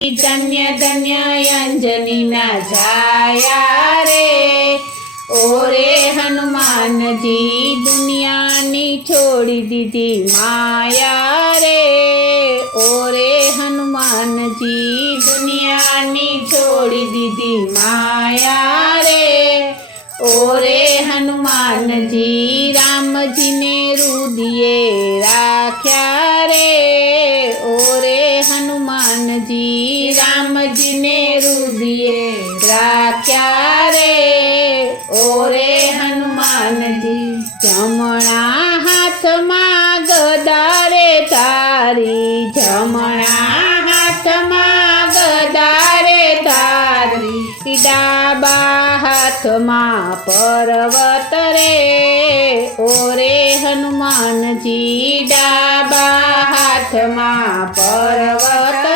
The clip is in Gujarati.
ધન્ય ધન્ય અંજની ના છાયા રે ઓરે હનુમાનજી દુનિયાની છોડી દીધી માયા રે ઓરે હનુમાનજી દુનિયાની છોડી દીધી માયા રે ઓરે હનુમાનજી રામજીને રુદિયે રાખ્યા રે ઓરે હનુમાનજી રામજીને રુદિયે રાખ્યા રે ઓરે હનુમાનજી જમણા હાથમાં ગદા રે તારી જમણા હાથમાં ગદા રે તારી ડાબા હાથમાં પર્વત રે ઓરે હનુમાનજી ડાબા હાથમાં પર્વત